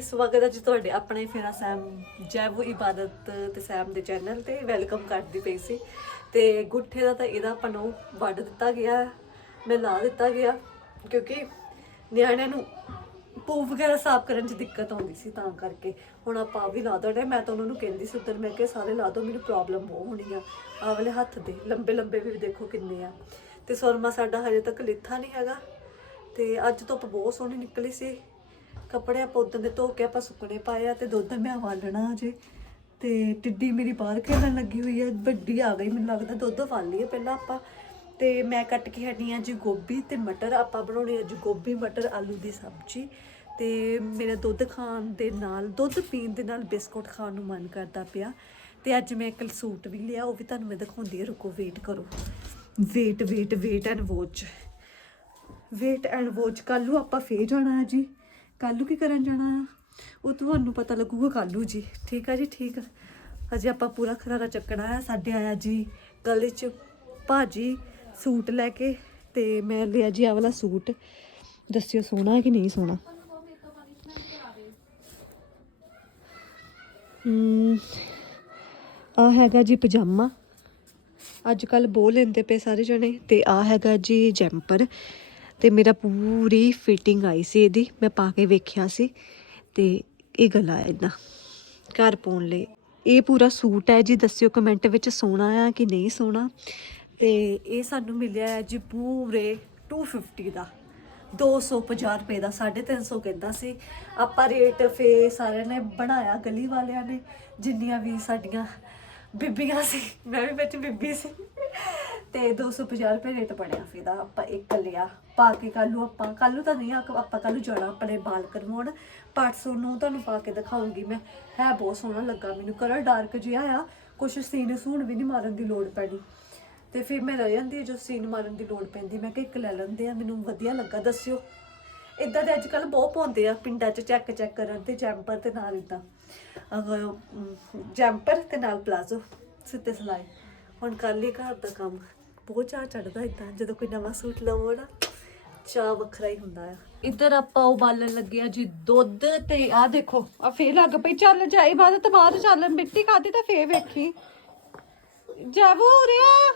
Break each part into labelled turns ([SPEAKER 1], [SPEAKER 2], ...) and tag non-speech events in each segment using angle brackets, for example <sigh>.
[SPEAKER 1] ਸਵਾਗਤ ਹੈ ਜੀ ਤੁਹਾਡੇ ਆਪਣੇ ਫੇਰਾ ਸੈਮ ਜੈਵੂ ਇਬਾਦਤ ਤੇ ਸੈਮ ਦੇ ਚੈਨਲ ਤੇ ਵੈਲਕਮ ਕਰਦੀ ਪਈ ਸੀ। ਤੇ ਗੁੱਠੇ ਦਾ ਤਾਂ ਇਹਦਾ ਆਪਾਂ ਨੂੰ ਵੱਢ ਦਿੱਤਾ ਗਿਆ ਮੈਂ ਲਾ ਦਿੱਤਾ ਗਿਆ, ਕਿਉਂਕਿ ਨਿਆਣਿਆਂ ਨੂੰ ਪੂ ਵਗੈਰਾ ਸਾਫ਼ ਕਰਨ 'ਚ ਦਿੱਕਤ ਆਉਂਦੀ ਸੀ ਤਾਂ ਕਰਕੇ। ਹੁਣ ਆਪਾਂ ਵੀ ਲਾ ਦੜੇ ਮੈਂ ਤਾਂ ਉਹਨਾਂ ਨੂੰ ਕਹਿੰਦੀ ਸੀ ਉਦੋਂ ਮੈਂ ਕਿ ਸਾਰੇ ਲਾ ਦੋ, ਮੈਨੂੰ ਪ੍ਰੋਬਲਮ ਬਹੁਤ ਹੋਣੀ ਆ। ਆਹ ਵਾਲੇ ਹੱਥ ਦੇ, ਲੰਬੇ ਲੰਬੇ ਵੀ ਦੇਖੋ ਕਿੰਨੇ ਆ। ਤੇ ਸੁਰਮਾ ਸਾਡਾ ਹਜੇ ਤੱਕ ਲਿੱਥਾ ਨਹੀਂ ਹੈਗਾ। ਤੇ ਅੱਜ ਧੁੱਪ ਬਹੁਤ ਸੋਹਣੀ ਨਿਕਲੀ ਸੀ। ਕੱਪੜੇ ਆਪਾਂ ਉਦੋਂ ਦੇ ਧੋ ਕੇ ਆਪਾਂ ਸੁੱਕਣੇ ਪਾਏ ਆ ਤੇ ਦੁੱਧ ਮੈਂ ਵਾਲਣਾ ਅਜੇ ਤੇ ਟਿੱਡੀ ਮੇਰੀ ਬਾਹਰ ਖੇਡਣ ਲੱਗੀ ਹੋਈ ਹੈ ਵੱਡੀ ਆ ਗਈ, ਮੈਨੂੰ ਲੱਗਦਾ ਦੁੱਧ ਵਾਲ ਲਈਏ ਪਹਿਲਾਂ ਆਪਾਂ। ਤੇ ਮੈਂ ਕੱਟ ਕੇ ਹਟੀ ਆ ਜੀ ਗੋਭੀ ਤੇ ਮਟਰ, ਆਪਾਂ ਬਣਾਉਣੀ ਆ ਜੀ ਗੋਭੀ, ਮਟਰ, ਆਲੂ ਦੀ ਸਬਜ਼ੀ। ਤੇ ਮੇਰਾ ਦੁੱਧ ਖਾਣ ਦੇ ਨਾਲ, ਦੁੱਧ ਪੀਣ ਦੇ ਨਾਲ ਬਿਸਕੁਟ ਖਾਣ ਨੂੰ ਮਨ ਕਰਦਾ ਪਿਆ। ਤੇ ਅੱਜ ਮੈਂ ਇੱਕ ਸੂਟ ਵੀ ਲਿਆ, ਉਹ ਵੀ ਤੁਹਾਨੂੰ ਮੈਂ ਦਿਖਾਉਂਦੀ ਹਾਂ, ਰੁਕੋ ਵੇਟ ਕਰੋ। Wait wait wait and watch wait and watch ਕੱਲ ਨੂੰ ਆਪਾਂ ਫੇਰ ਜਾਣਾ ਹੈ ਜੀ। ਕੱਲ ਨੂੰ ਕੀ ਕਰਨ ਜਾਣਾ ਆ? ਉਹ ਤੁਹਾਨੂੰ ਪਤਾ ਲੱਗੂਗਾ ਕੱਲ ਜੀ। ਠੀਕ ਆ ਜੀ, ਠੀਕ ਆ। ਅਜੇ ਆਪਾਂ ਪੂਰਾ ਖਰਾਰਾ ਚੱਕਣਾ ਆ। ਸਾਡੇ ਆਇਆ ਜੀ ਗਲੇ 'ਚ ਭਾਜੀ ਸੂਟ ਲੈ ਕੇ ਤੇ ਮੈਂ ਲਿਆ ਜੀ ਆ ਵਾਲਾ ਸੂਟ। ਦੱਸਿਓ ਸੋਹਣਾ ਕਿ ਨਹੀਂ ਸੋਹਣਾ? ਹਮ ਆ ਹੈਗਾ ਜੀ ਪਜਾਮਾ। ਅੱਜ ਕੱਲ ਬੋ ਲੈਂਦੇ ਪਏ ਸਾਰੇ ਜਣੇ ਤੇ ਆ ਹੈਗਾ ਜੀ ਜੈਂਪਰ। ਤੇ ਮੇਰਾ ਪੂਰੀ ਫਿਟਿੰਗ ਆਈ ਸੀ ਇਹਦੀ, ਮੈਂ ਪਾ ਕੇ ਵੇਖਿਆ ਸੀ ਤੇ ਇਹ ਗਲਾ ਹੈ ਇਦਾਂ ਘਰ ਪਾਉਣ ਲਈ। ਇਹ ਪੂਰਾ ਸੂਟ ਹੈ ਜੀ, ਦੱਸਿਓ ਕਮੈਂਟ ਵਿੱਚ ਸੋਹਣਾ ਆ ਕਿ ਨਹੀਂ ਸੋਹਣਾ? ਤੇ ਇਹ ਸਾਨੂੰ ਮਿਲਿਆ ਹੈ ਜੀ ਪੂਰੇ 250 ਦਾ। 250 ਰੁਪਏ ਦਾ 350 ਕਹਿੰਦਾ ਸੀ। ਆਪਾਂ ਰੇਟ ਫੇ ਸਾਰਿਆਂ ਨੇ ਬਣਾਇਆ, ਗਲੀ ਵਾਲਿਆਂ ਨੇ, ਜਿੰਨੀਆਂ ਵੀ ਸਾਡੀਆਂ ਬੀਬੀਆਂ ਸੀ, ਮੈਂ ਵੀ ਵਿੱਚ ਬੀਬੀ ਸੀ। ਤੇ 250 ਰੁਪਏ ਰੇਟ ਬਣਿਆ ਫਿਰ ਦਾ ਆਪਾਂ ਇੱਕ ਲਿਆ। ਪਾ ਕੇ ਕੱਲ ਨੂੰ ਆਪਾਂ ਕੱਲ ਨੂੰ ਤਾਂ ਨਹੀਂ ਆ ਆਪਾਂ ਕੱਲ ਨੂੰ ਜਾਣਾ ਆਪਣੇ ਬਾਲ ਕਰਵਾਉਣ। ਪਾਰਟਸੂ ਨੂੰ ਤੁਹਾਨੂੰ ਪਾ ਕੇ ਦਿਖਾਉਂਗੀ ਮੈਂ। ਹੈ ਬਹੁਤ ਸੋਹਣਾ ਲੱਗਾ ਮੈਨੂੰ। ਕਲਰ ਡਾਰਕ ਜਿਹਾ ਆ, ਕੁਛ ਸੀਨ ਸੂਣ ਵੀ ਨਹੀਂ ਮਾਰਨ ਦੀ ਲੋੜ ਪੈਣੀ। ਤੇ ਫਿਰ ਮੈਂ ਰਹਿ ਜਾਂਦੀ ਜੋ ਸੀਨ ਮਾਰਨ ਦੀ ਲੋੜ ਪੈਂਦੀ। ਮੈਂ ਕਿ ਇੱਕ ਲੈ ਲੈਂਦੇ ਆ ਮੈਨੂੰ ਵਧੀਆ ਲੱਗਾ, ਦੱਸਿਓ। ਇਦਾਂ ਦੇ ਅੱਜ ਕੱਲ ਬਹੁਤ ਪਾਉਂਦੇ ਆ, ਪਿੰਡਾਂ 'ਚ ਚੈੱਕ ਚੈੱਕ ਕਰਨ ਤੇ ਜੈਂਪਰ ਤੇ ਨਾਲ ਇਦਾਂ ਜੈਂਪਰ ਤੇ ਨਾਲ ਪਲਾਜ਼ੋ ਸਿੱਤੇ ਸਲਾਈ। ਹੁਣ ਕੱਲ ਹੀ ਘਰ ਦਾ ਕੰਮ। ਬਹੁਤ ਚਾਹ ਚੜਦਾ ਇਦਾਂ ਜਦੋਂ ਕੋਈ ਨਵਾਂ ਸੂਟ ਲਵੋ ਨਾ ਚਾਹ ਵੱਖਰਾ ਹੀ ਹੁੰਦਾ ਆ। ਇੱਧਰ ਆਪਾਂ ਉਬਾਲਣ ਲੱਗੇ ਆ ਜੀ ਦੁੱਧ ਤੇ ਆਹ ਦੇਖੋ ਆ ਫੇਰ ਲੱਗ ਪਈ ਚੱਲ ਜਾਈ ਬਾਅਦ ਤੇ ਬਾਅਦ ਚੱਲ ਮਿੱਟੀ ਖਾਦੀ ਤਾਂ ਫੇਰ ਵੇਖੀ। ਜਾਵੋ ਰਿਆ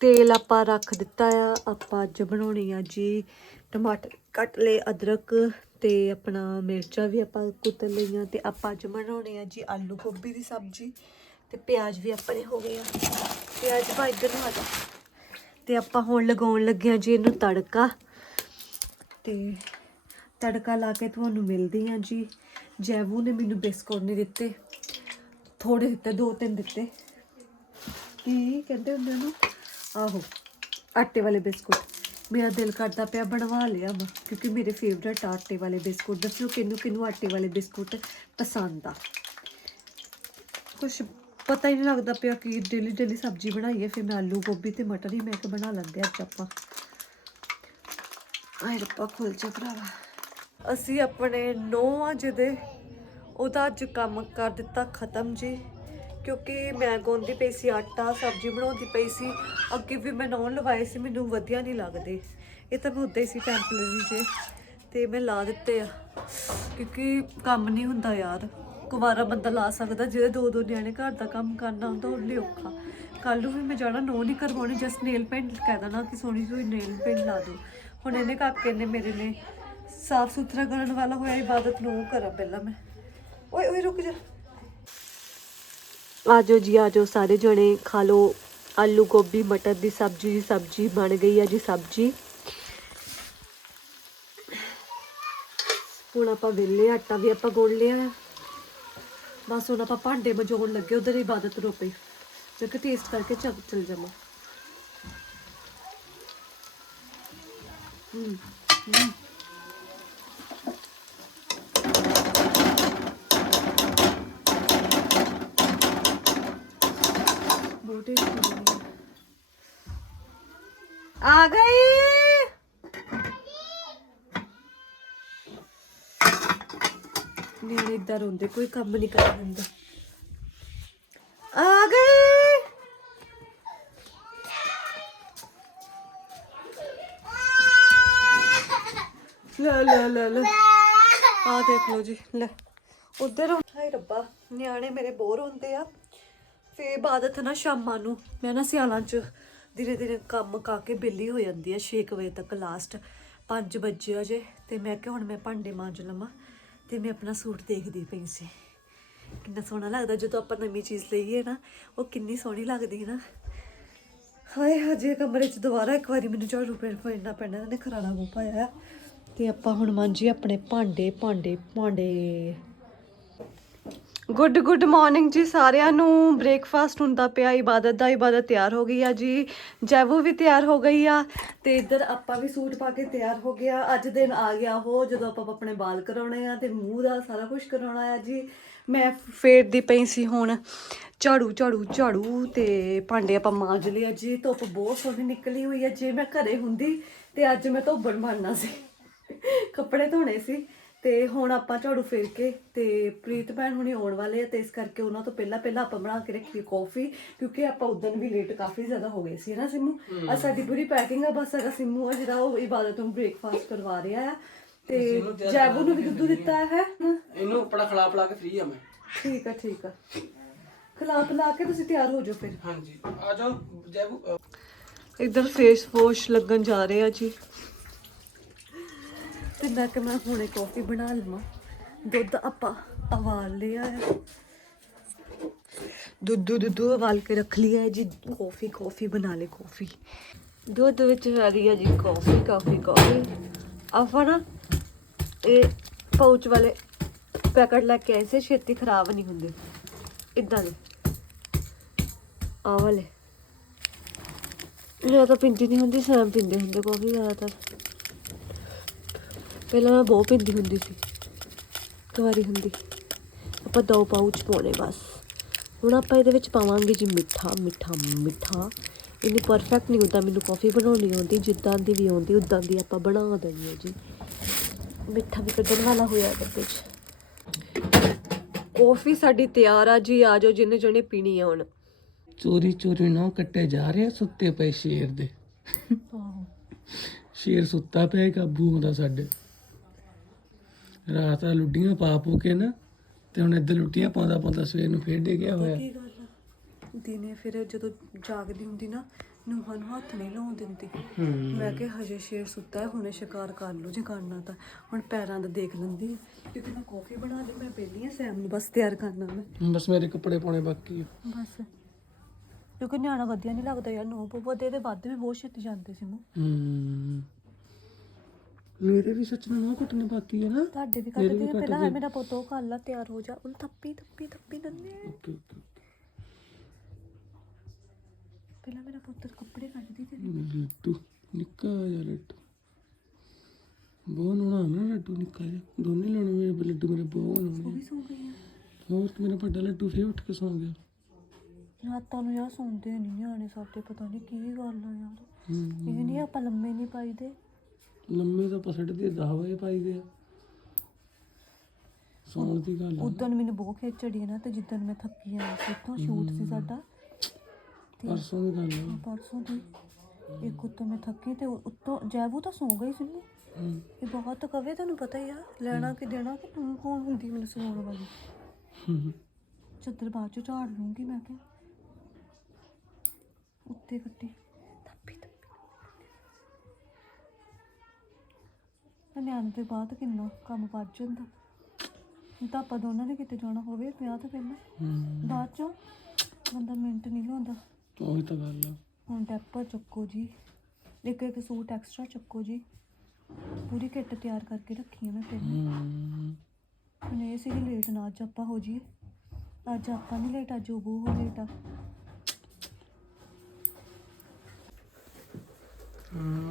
[SPEAKER 1] ਤੇਲ ਆਪਾਂ ਰੱਖ ਦਿੱਤਾ ਆ ਆਪਾਂ ਅੱਜ ਬਣਾਉਣੀ ਆ ਜੀ ਟਮਾਟਰ ਕੱਟ ਲਏ ਅਦਰਕ ਤੇ ਆਪਣਾ ਮਿਰਚਾਂ ਵੀ ਆਪਾਂ ਕੁੱਟ ਲਈਆਂ ਤੇ ਆਪਾਂ ਅੱਜ ਬਣਾਉਣੀ ਆ ਜੀ ਆਲੂ ਗੋਭੀ ਦੀ ਸਬਜ਼ੀ। ਤੇ ਪਿਆਜ਼ ਵੀ ਆਪਣੇ ਹੋ ਗਏ ਆ। ਪਿਆਜ਼ ਪਾ ਇੱਧਰ ਨੂੰ ਆ ਜਾ। ਤੇ ਆਪਾਂ ਹੁਣ ਲਗਾਉਣ ਲੱਗੇ ਆ ਜੀ ਇਹਨੂੰ ਤੜਕਾ। ਤੇ ਤੜਕਾ ਲਾ ਕੇ ਤੁਹਾਨੂੰ ਮਿਲਦੀ ਆ ਜੀ। ਜੈਵੂ ਨੇ ਮੈਨੂੰ ਬਿਸਕੁਟ ਨਹੀਂ ਦਿੱਤੇ। ਥੋੜੇ ਦਿੱਤੇ, ਦੋ ਤਿੰਨ ਦਿੱਤੇ। ਕੀ ਕਹਿੰਦੇ ਹੁੰਦੇ ਨੂੰ ਆਹੋ, ਆਟੇ ਵਾਲੇ ਬਿਸਕੁਟ। ਮੇਰਾ ਦਿਲ ਕਰਦਾ ਪਿਆ ਬਣਵਾ ਲਿਆ ਵਾ, ਕਿਉਂਕਿ ਮੇਰੇ ਫੇਵਰਟ ਆਟੇ ਵਾਲੇ ਬਿਸਕੁਟ ਦੱਸਿਓ ਕਿਹਨੂੰ ਕਿਹਨੂੰ ਆਟੇ ਵਾਲੇ ਬਿਸਕੁਟ ਪਸੰਦ ਆ। ਕੁਛ ਪਤਾ ਹੀ ਨਹੀਂ ਲੱਗਦਾ ਪਿਆ ਕਿ ਡੇਲੀ ਡੇਲੀ ਸਬਜ਼ੀ ਬਣਾਈਏ ਫਿਰ ਮੈਂ ਆਲੂ ਗੋਭੀ ਤੇ ਮਟਰ ਹੀ ਮੈਂ ਕਿ ਬਣਾ ਲੈਂਦੇ ਅੱਜ ਆਪਾਂ। ਆਏ ਰੱਪਾ ਖੁੱਲ ਜਾ ਭਰਾਵਾ। ਅਸੀਂ ਆਪਣੇ ਨੌ ਜਿਹਦੇ ਉਹਦਾ ਅੱਜ ਕੰਮ ਕਰ ਦਿੱਤਾ ਖਤਮ ਜੀ, ਕਿਉਂਕਿ ਮੈਂ ਗੁੰਨਦੀ ਪਈ ਸੀ ਆਟਾ, ਸਬਜ਼ੀ ਬਣਾਉਂਦੀ ਪਈ ਸੀ। ਅੱਗੇ ਵੀ ਮੈਂ ਨੌਨ ਲਵਾਏ ਸੀ, ਮੈਨੂੰ ਵਧੀਆ ਨਹੀਂ ਲੱਗਦੇ। ਇਹ ਤਾਂ ਮੈਂ ਉੱਦਾਂ ਹੀ ਸੀ ਟੈਂਪਰੇਰੀ ਜੇ, ਤੇ ਮੈਂ ਲਾ ਦਿੱਤੇ ਆ, ਕਿਉਂਕਿ ਕੰਮ ਨਹੀਂ ਹੁੰਦਾ ਯਾਰ। ਕੁਵਾਰਾ ਬੰਦਾ ਲਾ ਸਕਦਾ ਜਿਹਦੇ ਦੋ ਦੋ ਨਿਆਣੇ ਘਰ ਦਾ ਕੰਮ ਕਰਨਾ ਹੁੰਦਾ, ਉਹ ਲਈ ਔਖਾ। ਕੱਲ ਨੂੰ ਵੀ ਮੈਂ ਜਾਣਾ ਨੋ ਨਹੀਂ ਕਰਵਾਉਣੀ ਜਸਟ ਨੇਲ ਪੇਂਟ ਕਹਿ ਦੇਣਾ ਕਿ ਸੋਹਣੀ ਜਿਹੀ ਨੇਲ ਪੇਂਟ ਲਾ ਦੋ ਹੁਣ ਇਹਨੇ ਕਾਕੇ ਨੇ ਮੇਰੇ ਨੇ ਸਾਫ਼ ਸੁਥਰਾ ਕਰਨ ਵਾਲਾ ਹੋਇਆ, ਇਬਾਦਤ ਨੂੰ ਉਹ ਕਰਾਂ ਪਹਿਲਾਂ ਮੈਂ। ਓਏ ਓਏ, ਰੁਕ ਜਾ। ਆਜੋ ਜੀ ਆਜੋ ਸਾਰੇ ਜਣੇ, ਖਾ ਲੋ ਆਲੂ ਗੋਭੀ, ਮਟਰ ਦੀ ਸਬਜ਼ੀ ਦੀ ਸਬਜ਼ੀ ਬਣ ਗਈ ਆ ਜੀ ਸਬਜ਼ੀ। ਹੁਣ ਆਪਾਂ ਵੇਲੇ ਆਟਾ ਵੀ ਆਪਾਂ ਗੁੰਨ ਲਿਆ ਬਸ ਹੁਣ ਆਪਾਂ ਭਾਂਡੇ ਮਜਾਉਣ ਲੱਗੇ ਉਧਰ ਇਬਾਦਤ ਰੋਪੇ ਜੇ ਕਿ ਟੇਸਟ ਕਰਕੇ ਚੱਲ ਚਲ ਜਾਵਾਂ ਹੂੰ ਹੂੰ ਬਹੁਤ tasty ਬਣੀ ਹੈ। ਇਦਾਂ ਰੋਂਦੇ, ਕੋਈ ਕੰਮ ਨਹੀਂ ਕਰ ਦਿੰਦਾ ਆ ਗਈ ਲੈ ਲੈ, ਲਾ ਲਾ। ਆ ਦੇਖ ਲਓ ਜੀ, ਲੈ। ਉਧਰ ਹਾਏ ਰੱਬਾ, ਨਿਆਣੇ ਮੇਰੇ ਬੋਰ ਹੁੰਦੇ ਆ। ਫੇ ਇਬਾਦਤ ਨਾ ਸ਼ਾਮਾਂ ਨੂੰ ਮੈਂ ਨਾ ਸਿਆਲਾਂ ਚ ਧੀਰੇ ਧੀਰੇ ਕੰਮ ਕਾ ਕੇ ਬਿੱਲੀ ਹੋ ਜਾਂਦੀ ਆ 6 ਵਜੇ ਤੱਕ ਲਾਸਟ 5 ਵਜੇ ਅਜੇ ਤੇ ਮੈਂ ਕਿਹਾ ਹੁਣ ਮੈਂ ਭਾਂਡੇ ਮਾਂਜ ਲਵਾਂ। ਤੇ ਮੈਂ ਆਪਣਾ ਸੂਟ ਦੇਖਦੀ ਪਈ ਸੀ। ਕਿੰਨਾ ਸੋਹਣਾ ਲੱਗਦਾ ਜਦੋਂ ਆਪਾਂ ਨਵੀਂ ਚੀਜ਼ ਲਈਏ ਨਾ, ਉਹ ਕਿੰਨੀ ਸੋਹਣੀ ਲੱਗਦੀ ਹੈ ਨਾ। ਹਾਏ, ਹਜੇ ਕਮਰੇ 'ਚ ਦੁਬਾਰਾ ਇੱਕ ਵਾਰੀ ਮੈਨੂੰ ਝਾੜੂ ਫੇਰ ਫੇਰਨਾ ਪੈਣਾ, ਇਹਨੇ ਖਰਾਣਾ ਮੂੰਹ ਪਾਇਆ ਆ। ਤੇ ਆਪਾਂ ਹੁਣ ਮਾਂਜੀ ਆਪਣੇ ਭਾਂਡੇ ਭਾਂਡੇ ਭਾਂਡੇ। ਗੁੱਡ ਗੁੱਡ ਮਾਰਨਿੰਗ ਜੀ ਸਾਰਿਆਂ ਨੂੰ। ਬ੍ਰੇਕਫਾਸਟ ਹੁੰਦਾ ਪਿਆ, ਇਬਾਦਤ ਦਾ ਇਬਾਦਤ ਤਿਆਰ ਹੋ ਗਈ ਆ ਜੀ। ਜੈਵੂ ਵੀ ਤਿਆਰ ਹੋ ਗਈ ਆ ਤੇ ਇੱਧਰ ਆਪਾਂ ਵੀ ਸੂਟ ਪਾ ਕੇ ਤਿਆਰ ਹੋ ਗਿਆ ਅੱਜ ਦਿਨ ਆ ਗਿਆ ਉਹ, ਜਦੋਂ ਆਪਾਂ ਆਪਣੇ ਵਾਲ ਕਰਾਉਣੇ ਆ ਤੇ ਮੂੰਹ ਦਾ ਸਾਰਾ ਕੁਝ ਕਰਾਉਣਾ ਆ ਜੀ। ਮੈਂ ਫੇਰਦੀ ਪਈ ਸੀ ਹੁਣ ਝਾੜੂ ਝਾੜੂ ਝਾੜੂ ਤੇ ਭਾਂਡੇ ਆਪਾਂ ਮਾਂਜ ਲਿਆ ਜੀ। ਧੁੱਪ ਬਹੁਤ ਸੋਹਣੀ ਨਿਕਲੀ ਹੋਈ ਆ। ਜੇ ਮੈਂ ਘਰੇ ਹੁੰਦੀ ਤੇ ਅੱਜ ਮੈਂ ਧੋਬਣ ਬਣਨਾ ਸੀ। ਕੱਪੜੇ ਧੋਣੇ ਸੀ। ਤੇ ਹੁਣ ਆਪਾਂ ਝਾੜੂ ਫੇਰ ਕੇ ਤੇ ਪ੍ਰੀਤ ਭੈਣ ਹੁਣੀ ਆਉਣ ਵਾਲੇ ਆ ਤੇ ਇਸ ਕਰਕੇ ਉਹਨਾਂ ਤੋਂ ਪਹਿਲਾਂ ਪਹਿਲਾਂ ਆਪਾਂ ਬਣਾ ਕੇ ਰੱਖੀ ਕਾਫੀ ਕਿਉਂਕਿ ਆਪਾਂ ਉਦੋਂ ਵੀ ਲੇਟ ਕਾਫੀ ਜ਼ਿਆਦਾ ਹੋ ਗਏ ਸੀ ਨਾ ਸਿੰਮੂ? ਆ ਸਾਡੀ ਪੂਰੀ ਪੈਕਿੰਗ ਆ ਬਸ ਸਾਡਾ ਸਿੰਮੂ ਆ ਜਿਹੜਾ ਉਹ ਇਬਾਦਤ ਨੂੰ ਬ੍ਰੇਕਫਾਸਟ ਕਰਵਾ ਰਿਹਾ ਆ। ਤੇ ਜੈਬੂ ਨੂੰ ਵੀ ਦੁੱਧ ਦਿੱਤਾ ਹੈ
[SPEAKER 2] ਇਹਨੂੰ ਆਪਣਾ ਖਲਾ ਪਲਾ ਕੇ ਫ੍ਰੀ ਆ ਮੈਂ।
[SPEAKER 1] ਠੀਕ ਆ ਠੀਕ ਆ। ਖਿਲਾ ਪਿਲਾ ਕੇ ਤੁਸੀਂ ਤਿਆਰ ਹੋ ਜਾਓ ਫਿਰ।
[SPEAKER 2] ਹਾਂਜੀ ਆ ਜਾਓ ਜੈਬੂ
[SPEAKER 1] ਇੱਧਰ ਫੇਸ ਵਾਸ਼ ਲੱਗਣ ਜਾ ਰਹੇ ਆ ਜੀ। ਤੇ ਮੈਂ ਕਿ ਮੈਂ ਹੁਣੇ ਕਾਫੀ ਬਣਾ ਲਵਾਂ। ਦੁੱਧ ਆਪਾਂ ਉਬਾਲ ਲਿਆ ਹੈ ਦੁੱਧ ਦੁੱਧ ਉਬਾਲ ਕੇ ਰੱਖ ਲਿਆ ਹੈ ਜੀ। ਕਾਫੀ ਕਾਫੀ ਬਣਾ ਲੈ ਕਾਫੀ ਦੁੱਧ ਵਿੱਚ ਆ ਰਹੀ ਹੈ ਜੀ ਕਾਫੀ ਕਾਫੀ ਕਾਫੀ ਆਪਾਂ ਨਾ ਇਹ ਪਾਊਚ ਵਾਲੇ ਪੈਕਟ ਲੈ ਕੇ ਆਏ ਸੀ, ਛੇਤੀ ਖਰਾਬ ਨਹੀਂ ਹੁੰਦੇ। ਇਦਾਂ ਦੇ। ਆ ਵਾਲੇ। ਮੈਂ ਤਾਂ ਪੀਂਦੀ ਨਹੀਂ ਹੁੰਦੀ, ਸੈਮ ਪੀਂਦੇ ਹੁੰਦੇ ਕਾਫੀ ਜ਼ਿਆਦਾਤਰ। ਪਹਿਲਾਂ ਮੈਂ ਬਹੁਤ ਪੀਂਦੀ ਹੁੰਦੀ ਸੀ। ਕੁਆਰੀ ਹੁੰਦੀ। ਆਪਾਂ ਦੋ ਪਾਊਚ ਪਾਉਣੇ ਬਸ। ਹੁਣ ਆਪਾਂ ਇਹਦੇ ਵਿੱਚ ਪਾਵਾਂਗੇ ਜੀ ਮਿੱਠਾ ਮਿੱਠਾ ਮਿੱਠਾ। ਇੰਨੀ ਪਰਫੈਕਟ ਨਹੀਂ ਹੁੰਦਾ ਮੈਨੂੰ ਕਾਫੀ ਬਣਾਉਣੀ ਆਉਂਦੀ ਜਿੱਦਾਂ ਦੀ ਵੀ ਆਉਂਦੀ ਉਦਾਂ ਦੀ ਆਪਾਂ ਬਣਾ ਹੈ ਜੀ। ਮਿੱਠਾ ਵੀ ਕੱਢਣ ਵਾਲਾ ਹੋਇਆ ਡੱਬੇ 'ਚ ਕਾਫੀ ਸਾਡੀ ਤਿਆਰ ਆ ਜੀ ਆ ਜਾਓ ਜਿੰਨੇ ਜਣੇ ਪੀਣੀ ਆ ਹੁਣ।
[SPEAKER 2] ਚੋਰੀ ਚੋਰੀ ਨਾ ਕੱਟੇ ਜਾ ਰਹੇ ਸੁੱਤੇ ਪਏ ਸ਼ੇਰ ਦੇ। ਸ਼ੇਰ ਸੁੱਤਾ ਪਿਆ ਕਾਬੂ ਹੁੰਦਾ ਸਾਡੇ। ਰਾਤ ਆ ਲੁੱਡੀਆਂ ਪਾ ਪੂ ਕੇ ਨਾ ਤੇ ਹੁਣ ਇੱਧਰ ਲੁੱਟੀਆਂ ਪਾਉਂਦਾ ਪਾਉਂਦਾ ਸਵੇਰ ਨੂੰ ਫੇਰ ਡੇ ਗਿਆ ਹੋਇਆ।
[SPEAKER 1] ਕੀ ਗੱਲ ਆ? ਦਿਨੇ ਫਿਰ ਜਦੋਂ ਜਾਗਦੀ ਹੁੰਦੀ ਨਾ ਨੂੰਹਾਂ ਨੂੰ ਹੱਥ ਨਹੀਂ ਲਾਉਣ ਦਿੰਦੀ।
[SPEAKER 2] ਹੂੰ।
[SPEAKER 1] ਮੈਂ ਕਿ ਹਜੇ ਸ਼ੇਰ ਸੁੱਤਾ ਹੈ ਹੁਣੇ ਸ਼ਿਕਾਰ ਕਰ ਲਓ ਜੇ ਕਰਨਾ ਤਾਂ। ਹੁਣ ਪੈਰਾਂ ਦਾ ਦੇਖ ਲੈਂਦੀ ਹੈ। ਕਿਉਂਕਿ ਮੈਂ ਕਾਫੀ ਬਣਾ ਲਈ ਮੈਂ ਪਹਿਲੀ ਆ ਸੈਮ ਨੂੰ ਬਸ ਤਿਆਰ ਕਰਨਾ ਮੈਂ।
[SPEAKER 2] ਬਸ ਮੇਰੇ ਕੱਪੜੇ ਪਾਉਣੇ ਬਾਕੀ ਆ।
[SPEAKER 1] ਬਸ। ਕਿਉਂਕਿ ਨਿਆਣਾ ਵਧੀਆ ਨਹੀਂ ਲੱਗਦਾ ਯਾਰ ਨੋ ਪੋਪੋ ਦੇ ਵੱਧ ਵੀ ਬਹੁਤ ਛੇਤੀ ਜਾਂਦੇ ਸੀ ਮੂੰ
[SPEAKER 2] ਹੂੰ। ਮੇਰੇ ਵੀ ਸੱਚ ਨਾ ਕੁੱਟਣੇ ਬਾਕੀ ਹੈ ਨਾ।
[SPEAKER 1] ਤੁਹਾਡੇ ਵੀ
[SPEAKER 2] ਮੇਰੇ ਵੀ
[SPEAKER 1] ਆ ਪਹਿਲਾਂ ਮੇਰਾ ਪੁੱਤ ਉਹ ਕਰ ਲਾ ਤਿਆਰ ਹੋ ਜਾ। ਉਹਨੂੰ ਥੱਪੀ ਥੱਪੀ ਥੱਪੀ ਦੰਨੇ
[SPEAKER 2] ਓਕੇ ਓਕੇ
[SPEAKER 1] ਪਹਿਲਾਂ ਮੇਰਾ ਪੁੱਤ ਕੱਪੜੇ ਕੱਢਦੀ ਤੇ
[SPEAKER 2] ਲੱਡੂ ਨਿੱਕਾ ਜਿਹਾ ਲੱਡੂ। ਬਹੁਤ ਨੋਣਾ ਨਾ ਲੱਡੂ ਨਿੱਕਾ ਜਿਹਾ। ਦੋਨੇ ਲਾਉਣੇ ਮੇਰੇ ਲੱਡੂ ਮੇਰੇ ਬਹੁਤ
[SPEAKER 1] ਉਹ ਵੀ ਸੌ ਗਈ ਆ।
[SPEAKER 2] ਹੋਰ ਤੇ ਮੇਰਾ ਵੱਡਾ ਲੱਡੂ ਫੇਰ ਉੱਠ ਕੇ ਸੌਂ ਗਿਆ।
[SPEAKER 1] ਰਾਤਾਂ ਨੂੰ ਯਾਰ ਸੌਂਦੇ ਨਹੀਂ ਨਿਆਣੇ ਸਾਡੇ ਪਤਾ ਨਹੀਂ ਕੀ ਗੱਲ ਆ ਯਾਰ। ਇਹ ਨਹੀਂ ਆਪਾਂ ਲੰਮੇ ਨਹੀਂ ਪਾਈਦੇ।
[SPEAKER 2] ਲੰਮੇ ਤਾਂ ਪਸੜ ਦੇ 10 ਵਜੇ ਪਾਈ ਦੇ ਆ। ਸੌਣ ਦੀ ਗੱਲ ਆ।
[SPEAKER 1] ਉਦੋਂ ਮੈਨੂੰ ਬਹੁਤ ਖੇਚ ਚੜੀ ਨਾ ਤੇ ਜਿੱਦਣ ਮੈਂ ਥੱਕੀ ਆ ਉੱਥੋਂ ਸ਼ੂਟ ਸੀ ਸਾਡਾ।
[SPEAKER 2] ਪਰਸੋਂ ਦੀ ਗੱਲ ਆ।
[SPEAKER 1] ਪਰਸੋਂ ਦੀ। ਇੱਕ ਉੱਤੋਂ ਮੈਂ ਥੱਕੀ ਤੇ ਉੱਤੋਂ ਜੈਬੂ ਤਾਂ ਸੌ ਗਈ ਸੀ
[SPEAKER 2] ਹੂੰ।
[SPEAKER 1] ਇਹ ਬਹੁਤ ਕਵੇ ਤੁਹਾਨੂੰ ਪਤਾ ਹੀ ਆ ਲੈਣਾ ਕਿ ਦੇਣਾ ਕਿ ਤੂੰ ਕੌਣ ਹੁੰਦੀ ਮੈਨੂੰ ਸੁਣਾਉਣ ਵਾਲੀ?
[SPEAKER 2] ਹੂੰ।
[SPEAKER 1] ਚੱਦਰ ਬਾਅਦ ਚ ਝਾੜ ਲੂੰਗੀ ਮੈਂ ਕਿ ਉੱਤੇ ਕੱਟੀ। ਮੈਂ ਨਿਆਣੇ ਦੇ ਬਾਅਦ ਕਿੰਨਾ ਕੰਮ ਵੱਜ ਜਾਂਦਾ। ਹੁਣ ਤਾਂ ਆਪਾਂ ਦੋਨਾਂ ਨੇ ਕਿਤੇ ਜਾਣਾ ਹੋਵੇ ਵਿਆਹ ਤੋਂ ਪਹਿਲਾਂ।
[SPEAKER 2] ਹੂੰ।
[SPEAKER 1] ਬਾਅਦ ਚੋਂ ਬੰਦਾ ਮਿੰਟ ਨਹੀਂ ਲਾਉਂਦਾ
[SPEAKER 2] ਉਹੀ ਤਾਂ ਗੱਲ ਆ।
[SPEAKER 1] ਹੁਣ ਡੈਪਰ ਚੱਕੋ ਜੀ। ਇੱਕ ਇੱਕ ਸੂਟ ਐਕਸਟਰਾ ਚੱਕੋ ਜੀ। ਪੂਰੀ ਕਿੱਟ ਤਿਆਰ ਕਰਕੇ ਰੱਖੀ ਆ ਮੈਂ ਪਹਿਲਾਂ।
[SPEAKER 2] ਹੂੰ।
[SPEAKER 1] ਹੁਣ ਇਹ ਸੀ ਲੇਟ ਨਾ ਅੱਜ ਆਪਾਂ ਹੋ ਜੀ ਅੱਜ ਆਪਾਂ ਨਹੀਂ ਲੇਟ ਅੱਜ ਉਹ ਹੋ ਲੇਟ ਆ।
[SPEAKER 2] ਹਮ,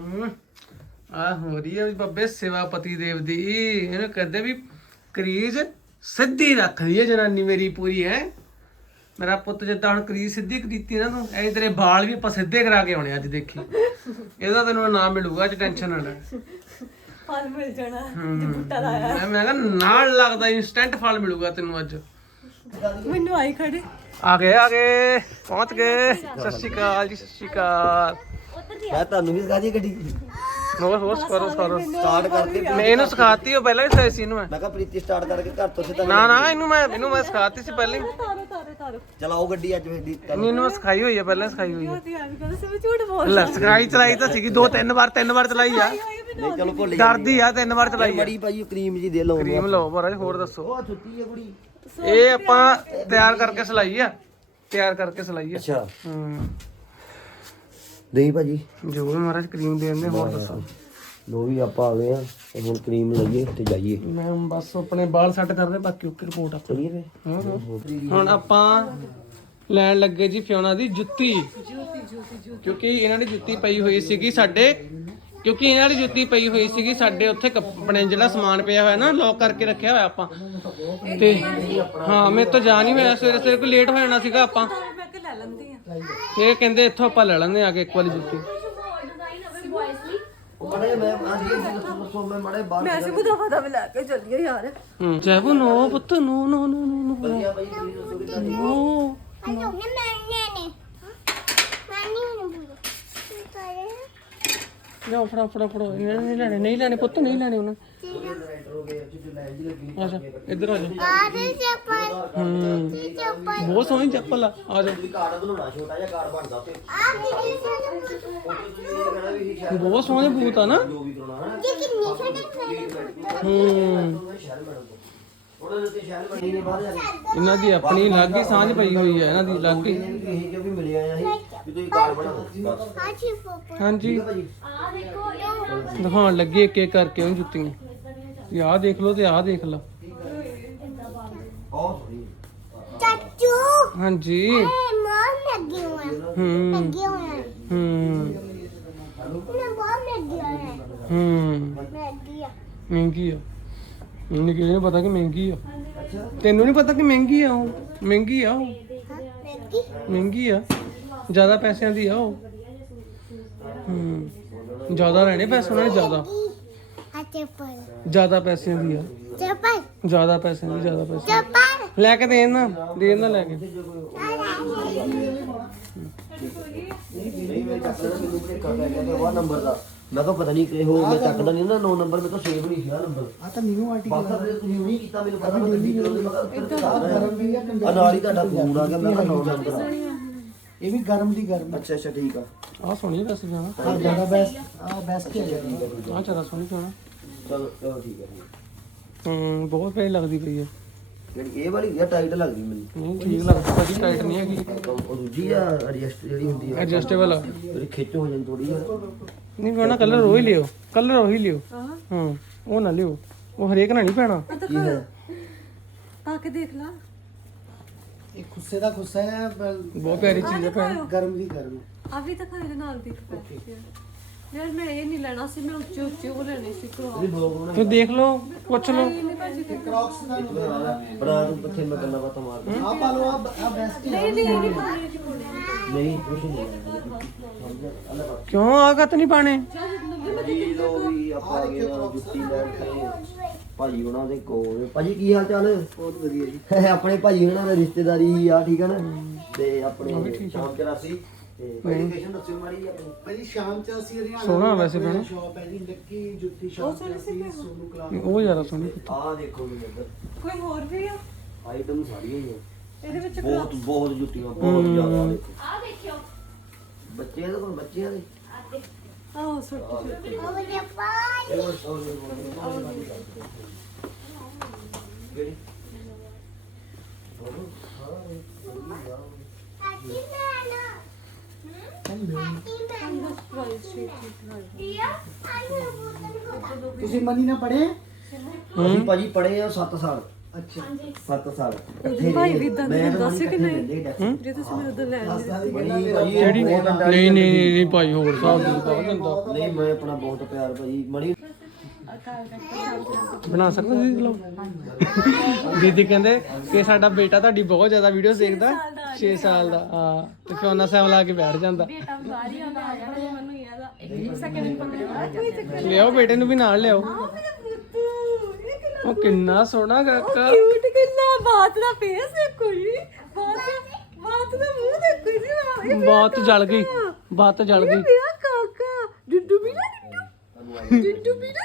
[SPEAKER 2] ਆ ਹੋ ਰਹੀ ਹੈ ਵੀ ਬੱਬੇ ਸੇਵਾਪਤੀ ਦੇਵ ਦੀ। ਇਹਨੂੰ ਕਹਿੰਦੇ ਵੀ ਕਰੀਜ਼ ਸਿੱਧੀ ਰੱਖਦੀ ਹੈ ਜਨਾਨੀ ਮੇਰੀ ਪੂਰੀ ਹੈ। ਮੇਰਾ ਪੁੱਤ ਜਿੱਦਾਂ ਹੁਣ ਕਰੀਜ਼ ਸਿੱਧੀ ਕੀਤੀ ਨਾ ਤੂੰ ਐ ਤੇਰੇ ਵਾਲ ਵੀ ਆਪਾਂ ਸਿੱਧੇ ਕਰਾ ਕੇ ਆਉਣੇ ਅੱਜ ਦੇਖੀ। ਇਹਦਾ ਤੈਨੂੰ ਨਾਮ ਮਿਲੂਗਾ ਚ ਟੈਨਸ਼ਨ ਨਾ ਲੈ।
[SPEAKER 1] ਫਲ ਮਿਲ ਜਾਣਾ
[SPEAKER 2] ਬੁੱਟਾ ਮੈਂ ਮੈਂ ਕਿਹਾ ਨਾਲ ਲੱਗਦਾ ਇਨਸਟੈਂਟ ਫਲ ਮਿਲੂਗਾ ਤੈਨੂੰ ਅੱਜ।
[SPEAKER 1] ਮੈਨੂੰ ਆਈ ਖੜੇ।
[SPEAKER 2] ਆ ਗਏ ਆ ਗਏ ਪਹੁੰਚ ਗਏ। ਸਤਿ ਸ਼੍ਰੀ ਅਕਾਲ ਜੀ ਸਤਿ ਸ਼੍ਰੀ ਅਕਾਲ।
[SPEAKER 3] ਮੈਂ ਤੁਹਾਨੂੰ ਵੀ ਸਿਖਾ ਦੀ ਗੱਡੀ।
[SPEAKER 2] ਹੋਰ ਹੋਰ ਕਰੋ ਕਰੋ
[SPEAKER 3] ਸਟਾਰਟ ਕਰਕੇ
[SPEAKER 2] ਮੈਂ ਇਹਨੂੰ ਸਿਖਾਤੀ ਉਹ ਪਹਿਲਾਂ ਹੀ ਸਿਖਾਈ ਸੀ ਇਹਨੂੰ ਮੈਂ।
[SPEAKER 3] ਮੈਂ ਕਿਹਾ ਪ੍ਰੀਤੀ ਸਟਾਰਟ ਕਰਕੇ ਘਰ ਤੋਂ ਸਿੱਧਾ
[SPEAKER 2] ਨਾ ਨਾ ਇਹਨੂੰ ਮੈਂ ਇਹਨੂੰ ਮੈਂ ਸਿਖਾਤੀ ਸੀ ਪਹਿਲਾਂ ਹੀ।
[SPEAKER 1] ਤਾਰੋ ਤਾਰੋ ਤਾਰੋ
[SPEAKER 3] ਚਲਾਓ ਗੱਡੀ ਅੱਜ ਫੇਰ ਦੀ
[SPEAKER 2] ਨਹੀਂ ਇਹਨੂੰ ਮੈਂ ਸਿਖਾਈ ਹੋਈ ਹੈ ਪਹਿਲਾਂ ਹੀ ਸਿਖਾਈ ਹੋਈ ਹੈ
[SPEAKER 1] ਤੇ ਐਵੇਂ ਕਹਿੰਦੇ ਸੀ ਮੈਂ ਝੂਠ ਬੋਲ
[SPEAKER 2] ਲੈ ਸਿਖਾਈ ਚਲਾਈ ਤਾਂ ਸੀਗੀ। ਦੋ ਤਿੰਨ ਵਾਰ ਤਿੰਨ ਵਾਰ ਚਲਾਈ ਆ।
[SPEAKER 3] ਨਹੀਂ ਚਲੋ ਭੁੱਲ
[SPEAKER 2] ਡਰਦੀ ਆ ਤਿੰਨ ਵਾਰ ਚਲਾਈ ਆ।
[SPEAKER 3] ਮੜੀ ਭਾਈ ਕਰੀਮ ਜੀ ਦੇ ਲਓ
[SPEAKER 2] ਕਰੀਮ ਲਓ ਮਹਾਰਾਜ ਹੋਰ ਦੱਸੋ।
[SPEAKER 3] ਉਹ ਛੁੱਟੀ ਹੈ ਕੁੜੀ।
[SPEAKER 2] ਇਹ ਆਪਾਂ ਤਿਆਰ ਕਰਕੇ ਸਲਾਈ ਆ। ਤਿਆਰ ਕਰਕੇ ਸਲਾਈ ਆ।
[SPEAKER 3] ਅੱਛਾ।
[SPEAKER 2] ਹੂੰ।
[SPEAKER 3] ਨਹੀਂ ਭਾਜੀ?
[SPEAKER 2] ਜੋ ਵੀ ਮਹਾਰਾਜ ਕਰੀਮ ਦੇ ਦਿੰਦੇ ਹੋਰ ਦੱਸੋ?
[SPEAKER 3] ਲੋ ਵੀ ਆਪਾਂ ਆ ਗਏ ਆ ਤੇ ਹੁਣ ਕਰੀਮ ਲਈਏ ਤੇ ਜਾਈਏ।
[SPEAKER 2] ਮੈਂ ਬਸ ਆਪਣੇ ਬਾਲ ਸੈੱਟ ਕਰਦੇ ਬਾਕੀ ਓਕੇ ਰਿਪੋਰਟ ਆਪਾਂ।
[SPEAKER 3] ਚਲੀਏ ਫੇ
[SPEAKER 2] ਹੁਣ ਆਪਾਂ ਲੈਣ ਲੱਗੇ ਜੀ ਫਿਓਨਾ ਦੀ ਜੁੱਤੀ। ਕਿਉਂਕਿ ਇਹਨਾਂ ਦੀ ਜੁੱਤੀ ਪਈ ਹੋਈ ਸੀਗੀ ਸਾਡੇ ਕਿਉਂਕਿ ਇਹਨਾਂ ਦੀ ਜੁੱਤੀ ਪਈ ਹੋਈ ਸੀਗੀ ਸਾਡੇ ਉੱਥੇ ਕੱਪ- ਆਪਣੇ ਜਿਹੜਾ ਸਮਾਨ ਪਿਆ ਹੋਇਆ ਨਾ ਲੋਕ ਕਰਕੇ ਰੱਖਿਆ ਹੋਇਆ ਆਪਾਂ। ਤੇ ਹਾਂ ਮੇਰੇ ਤੋਂ ਜਾ ਨਹੀਂ ਹੋਇਆ ਸਵੇਰੇ ਸਵੇਰੇ ਕੋਈ ਲੇਟ ਹੋ ਜਾਣਾ ਸੀਗਾ ਆਪਾਂ।
[SPEAKER 1] ਮੈਂ ਕਿ ਲੈ ਲੈਂਦੀ
[SPEAKER 2] ਇਹ ਕਹਿੰਦੇ ਇੱਥੋਂ ਆਪਾਂ ਲੈ ਲੈਂਦੇ ਆ ਕੇ ਇੱਕ ਵਾਲੀ ਜੁੱਤੀ।
[SPEAKER 3] ਮੜੇ ਮੈਂ ਹਾਂਜੀ ਦੱਸੋ ਦੱਸੋ ਮੈਂ ਮੜੇ ਬਾਹਰ
[SPEAKER 1] ਮੈਂ ਸਿੱਧੂ ਦਫਾ ਦਫ ਲੈ ਕੇ ਚੱਲੀਏ ਯਾਰ।
[SPEAKER 2] ਹੂੰ ਜੈਬੂ ਨੋ ਪੁੱਤ ਨੋ ਨੋ ਨੋ ਨੋ ਨੋ
[SPEAKER 3] ਵਧੀਆ ਭਾਈ ਤੁਸੀਂ ਦੱਸੋ ਕਿੱਦਾਂ ਦੀ?
[SPEAKER 2] ਨੋ। ਲਿਆਓ ਫੜਾ ਫੜਾ ਫੜਾ ਇਹਨਾਂ ਨੇ ਨਹੀਂ ਲੈਣੇ ਨਹੀਂ ਲੈਣੇ ਪੁੱਤ ਨਹੀਂ ਲੈਣੇ ਉਹਨਾਂ ਅੱਛਾ ਇੱਧਰ ਆ ਜਾ। ਹੂੰ। ਬਹੁਤ ਸੋਹਣੀ ਚੱਪਲ ਆ। ਆ ਜਾ।
[SPEAKER 3] ਕਾਰਡ ਬਣਾਉਣਾ ਛੋਟਾ ਜਿਹਾ ਕਾਰਡ ਬਣਦਾ ਉੱਤੇ
[SPEAKER 2] ਬਹੁਤ ਸੋਹਣੇ ਬੂਟ ਆ ਨਾ।
[SPEAKER 3] ਜੋ ਵੀ ਕਰਾਉਣਾ ਹੈ
[SPEAKER 2] ਹੂੰ।
[SPEAKER 3] ਸ਼ਹਿਰ ਮੈਡਮ ਤੋਂ ਉਹਦੇ ਉੱਤੇ ਸ਼ਹਿਰ ਬਣੀ ਨੇ ਬਾਹਰ ਜਾ ਕੇ
[SPEAKER 2] ਇਹਨਾਂ ਦੀ ਆਪਣੀ ਅਲੱਗ ਹੀ ਸਾਂਝ ਪਈ ਹੋਈ ਹੈ ਇਹਨਾਂ ਦੀ ਅਲੱਗ ਹੀ।
[SPEAKER 3] ਵੀ ਮਿਲਿਆ ਆ ਅਸੀਂ ਵੀ ਤੁਸੀਂ ਕਾਰਡ ਬਣਾ ਦਿਓ ਬਸ।
[SPEAKER 2] ਹਾਂਜੀ ਦਿਖਾਉਣ ਲੱਗੇ ਇੱਕ ਇੱਕ ਕਰਕੇ ਉਹ ਜੁੱਤੀਆਂ। ਤੇ ਆਹ ਦੇਖ ਲਓ ਤੇ ਆਹ ਦੇਖ ਲਓ।
[SPEAKER 3] ਬਹੁਤ ਸੋਹਣੀ
[SPEAKER 4] ਚਾਚੂ।
[SPEAKER 2] ਹਾਂਜੀ।
[SPEAKER 4] ਇਹ ਮਾਂ ਲੱਗੀ ਹੋਇਆ
[SPEAKER 2] ਹੂੰ।
[SPEAKER 4] ਲੱਗੀ ਹੋਇਆ
[SPEAKER 2] ਹੂੰ।
[SPEAKER 4] ਉਹਨੇ ਬਹੁਤ ਲੱਗੀ ਹੋਇਆ
[SPEAKER 2] ਹੂੰ।
[SPEAKER 4] ਲੱਗੀ ਆ।
[SPEAKER 2] ਮਹਿੰਗੀ ਆ। ਮੈਨੂੰ ਕਿਹਨੇ ਪਤਾ ਕਿ ਮਹਿੰਗੀ ਆ। ਤੈਨੂੰ ਨਹੀਂ ਪਤਾ ਕਿ ਮਹਿੰਗੀ ਆ ਉਹ? ਮਹਿੰਗੀ ਆ ਉਹ?
[SPEAKER 4] ਲੱਗੀ
[SPEAKER 2] ਮਹਿੰਗੀ ਆ। ਜ਼ਿਆਦਾ ਪੈਸਿਆਂ ਦੀ ਆ ਉਹ? ਹੂੰ। ਜ਼ਿਆਦਾ ਲੈਣੇ ਪੈਸੇ ਉਹਨਾਂ ਨੇ ਜ਼ਿਆਦਾ।
[SPEAKER 4] ਆਤੇ ਪਰ
[SPEAKER 2] ਜ਼ਿਆਦਾ ਪੈਸਿਆਂ ਦੀ ਆ
[SPEAKER 4] ਚੱਪਲ
[SPEAKER 2] ਜ਼ਿਆਦਾ ਪੈਸਿਆਂ ਦੀ ਜ਼ਿਆਦਾ ਪੈਸੇ
[SPEAKER 4] ਚੱਪਲ
[SPEAKER 2] ਲੈ ਕੇ ਦੇਣ ਨਾ ਦੇਣ ਨਾ ਲੈ ਕੇ
[SPEAKER 3] ਨਹੀਂ ਮੈਂ ਚੱਕ ਲੈਣਾ ਮੈਨੂੰ ਕਿ ਕਰ ਗਿਆ ਤੇ ਉਹ ਨੰਬਰ ਦਾ ਮੈਂ ਕਿਹਾ ਪਤਾ ਨਹੀਂ ਕਿ ਹੋ ਮੈਂ ਚੱਕਦਾ ਨਹੀਂ ਨਾ 9 ਨੰਬਰ ਮੇਰੇ ਤੋਂ ਸੇਵ ਨਹੀਂ ਸੀ ਆ ਨੰਬਰ ਆ ਤਾਂ ਨਿਊ ਆਰਟੀਕਲ ਬਾਕੀ ਤੁਸੀਂ ਨਹੀਂ ਕੀਤਾ ਮੈਨੂੰ ਪਤਾ ਮੈਂ ਗੱਡੀ ਚਲਾਉਂਦੀ ਮੈਂ ਕਿਹਾ ਆ ਨਾਲ ਹੀ ਤੁਹਾਡਾ ਫੋਨ ਆ ਗਿਆ ਮੈਂ ਕਿਹਾ 9 ਨੰਬਰ ਆ
[SPEAKER 5] ਇਹ ਵੀ ਗਰਮ ਦੀ ਗਰਮ
[SPEAKER 3] ਅੱਛਾ ਅੱਛਾ ਠੀਕ ਆ
[SPEAKER 2] ਆਹ ਸੋਹਣੀ ਵੈਸੇ ਜਾਣਾ
[SPEAKER 5] ਆ ਜ਼ਿਆਦਾ ਬੈਸਟ ਆ ਬੈਸਟ ਹੈ ਜੀ
[SPEAKER 2] ਆਹ ਜ਼ਿਆਦਾ ਸੋਹਣੀ ਜਾਣਾ
[SPEAKER 3] ਚਲੋ ਚਲੋ ਠੀਕ ਹੈ ਹੈ।
[SPEAKER 2] ਹੂੰ ਬਹੁਤ ਪਿਆਰੀ ਲੱਗਦੀ ਪਈ ਹੈ।
[SPEAKER 3] ਜਿਹੜੀ ਇਹ ਵਾਲੀ ਆ ਟਾਈਟ ਲੱਗਦੀ ਮੈਨੂੰ।
[SPEAKER 2] ਨਹੀਂ ਠੀਕ ਲੱਗਦੀ ਕਦੀ ਟਾਈਟ ਨਹੀਂ ਹੈਗੀ।
[SPEAKER 3] ਉਹ ਦੂਜੀ ਆ ਐਡਜਸਟ ਜਿਹੜੀ ਹੁੰਦੀ ਆ।
[SPEAKER 2] ਐਡਜਸਟੇਬਲ ਆ।
[SPEAKER 3] ਜਿਹੜੀ ਖਿੱਚ ਹੋ ਜਾਂਦੀ ਥੋੜੀ ਜਿਹੀ।
[SPEAKER 2] ਨਹੀਂ ਕਹਿਣਾ ਕਲਰ ਉਹ ਹੀ ਲਿਓ ਕਲਰ ਉਹ ਹੀ ਲਿਓ। ਹਾਂ ਉਹ ਨਾ ਲਿਓ। ਉਹ ਹਰੇਕ ਨਾਲ ਨਹੀਂ ਪੈਣਾ।
[SPEAKER 3] ਕੀ ਹੈ।
[SPEAKER 1] ਪਾ ਕੇ ਦੇਖ ਲਾ।
[SPEAKER 5] ਇਹ ਖੁੱਸੇ ਦਾ ਖੁੱਸਾ ਹੈ
[SPEAKER 2] ਬਹੁਤ ਪਿਆਰੀ ਚੀਜ਼ ਹੈ ਭੈਣ।
[SPEAKER 5] ਗਰਮ ਦੀ ਗਰਮ।
[SPEAKER 1] ਆ ਵੀ ਤਾਂ ਖਾਏ ਦੇ ਨਾਲ ਦੇਖ ਪਾ ਯਾਰ ਮੈਂ ਇਹ ਨਹੀਂ ਲੈਣਾ ਸੀ ਮੈਂ ਉੱਚੇ ਉੱਚੇ ਉਹ ਲੈਣੇ ਸੀ ਕਰੋ
[SPEAKER 2] ਤੂੰ ਦੇਖ ਲਓ ਪੁੱਛ ਲਓ।
[SPEAKER 1] ਨਹੀਂ ਭਾਜੀ ਤੇ
[SPEAKER 5] ਕ੍ਰੌਕਸ ਦਾ
[SPEAKER 3] ਬਣਾ ਤੂੰ ਕਿੱਥੇ ਮੈਂ ਗੱਲਾਂ ਬਾਤਾਂ ਮਾਰ
[SPEAKER 5] ਆ ਪਾ ਲਓ ਆ ਆ ਬੈਸਟ ਹੈ
[SPEAKER 1] ਨਹੀਂ ਨਹੀਂ ਨਹੀਂ ਪਾਉਣੇ ਜੀ ਪਾਉਣੇ।
[SPEAKER 3] ਨਹੀਂ ਕੁਛ ਨਹੀਂ
[SPEAKER 2] ਕਿਉਂ? ਆ ਗੱਤ ਨਹੀਂ ਪਾਣੇ
[SPEAKER 3] ਜੀ ਲੋ ਵੀ ਆਪਾਂ ਆ ਗਏ ਆ ਜੁੱਤੀ ਲੈਣ ਤੇ ਭਾਜੀ ਉਹਨਾਂ ਦੇ ਕੋਲ। ਭਾਜੀ ਕੀ ਹਾਲ ਚਾਲ?
[SPEAKER 5] ਬਹੁਤ ਵਧੀਆ ਜੀ। <laughs>
[SPEAKER 3] ਆਪਣੇ ਭਾਜੀ ਉਹਨਾਂ ਦਾ ਰਿਸ਼ਤੇਦਾਰੀ ਹੀ ਆ ਠੀਕ ਆ ਨਾ? ਤੇ ਆਪਣੇ ਸ਼ਾਮ ਚਰਾਸੀ ਤੇ ਐਜੂਕੇਸ਼ਨ ਦੱਸਿਓ
[SPEAKER 5] ਸ਼ਾਮ ਚ ਅਸੀਂ ਹਰਿਆਣਾ
[SPEAKER 2] ਸੋਹਣਾ ਵੈਸੇ ਭੈਣ।
[SPEAKER 5] ਸ਼ਾਪ ਹੈ ਜੀ ਲੱਕੀ ਜੁੱਤੀ ਸ਼ਾਪ ਚਰਾਸੀ ਸੋਨੂ ਕਲਾਸ
[SPEAKER 2] ਉਹ ਜ਼ਿਆਦਾ ਸੋਹਣੀ
[SPEAKER 3] ਆਹ ਦੇਖੋ ਜੀ ਇੱਧਰ।
[SPEAKER 1] ਕੋਈ ਹੋਰ ਵੀ ਆ?
[SPEAKER 3] ਆਈਟਮ ਸਾਰੀਆਂ ਹੀ ਆ।
[SPEAKER 1] ਇਹਦੇ ਵਿੱਚ
[SPEAKER 3] ਬਹੁਤ ਬਹੁਤ ਜੁੱਤੀਆਂ ਬਹੁਤ ਜ਼ਿਆਦਾ ਆ ਦੇਖੋ। ਆ ਦੇਖਿਓ। ਬੱਚਿਆਂ ਦੇ ਕੋਲ ਬੱਚਿਆਂ
[SPEAKER 1] ਆਹ ਸੁੱਟ ਸੁੱਟ।
[SPEAKER 4] ਉਹ
[SPEAKER 3] ਇਹ
[SPEAKER 1] ਪ੍ਰਾਈਸ ਸ਼ੀਟ ਠੀਕ
[SPEAKER 4] ਦੀਆ ਆਈ ਬੋਤਲ ਕੋ
[SPEAKER 5] ਤੁਸੀਂ ਮਨੀ ਨਾ ਪੜੇ
[SPEAKER 3] ਅਸੀਂ ਭਾਜੀ ਪੜੇ ਆ 7 ਸਾਲ।
[SPEAKER 5] ਅੱਛਾ।
[SPEAKER 3] 7 ਸਾਲ।
[SPEAKER 1] ਭਾਈ ਵੀ ਇਦਾਂ
[SPEAKER 3] ਮੈਂ
[SPEAKER 1] ਹੁੰਦਾ ਸੀ ਕਿ ਨਹੀਂ ਜੇ ਤੁਸੀਂ ਮੈਨੂੰ ਉਦੋਂ ਲੈਣ ਦੇ
[SPEAKER 3] ਕਿਹੜੀ
[SPEAKER 2] ਨਹੀਂ ਨਹੀਂ ਨਹੀਂ ਭਾਈ ਹੋਰ ਦੀ ਦਿੰਦਾ
[SPEAKER 3] ਨਹੀਂ ਮੈਂ ਆਪਣਾ ਬਹੁਤ ਪਿਆਰ ਭਾਜੀ। ਮਣੀ
[SPEAKER 2] ਬਣਾ ਸਕਦੇ ਦੀਦੀ ਲਓ ਦੀਦੀ ਕਹਿੰਦੇ ਕਿ ਸਾਡਾ ਬੇਟਾ ਤੁਹਾਡੀ ਬਹੁਤ ਜ਼ਿਆਦਾ ਵੀਡੀਓਜ਼ ਦੇਖਦਾ। 6 ਸਾਲ ਦਾ ਹਾਂ। ਤੇ ਫਿਰ ਉਹਨਾਂ ਸੈਮ ਲਾ ਕੇ ਬੈਠ ਜਾਂਦਾ। ਲਿਆਓ ਬੇਟੇ ਨੂੰ ਵੀ ਨਾਲ ਲਿਆਓ। ਉਹ ਕਿੰਨਾ ਸੋਹਣਾ ਕਾਕਾ।
[SPEAKER 1] ਕਿਊਟ ਕਿੰਨਾ ਬਾਤ ਦਾ ਫੇਸ ਦੇਖੋ ਜੀ। ਬਾਤ ਬਾਤ ਦਾ ਮੂੰਹ ਦੇਖੋ ਜੀ
[SPEAKER 2] ਬਾਤ ਜਲ ਗਈ ਬਾਤ ਜਲ ਗਈ।
[SPEAKER 1] ਕਾਲਾ ਟਿੱਟੂ ਵੀ ਨਾ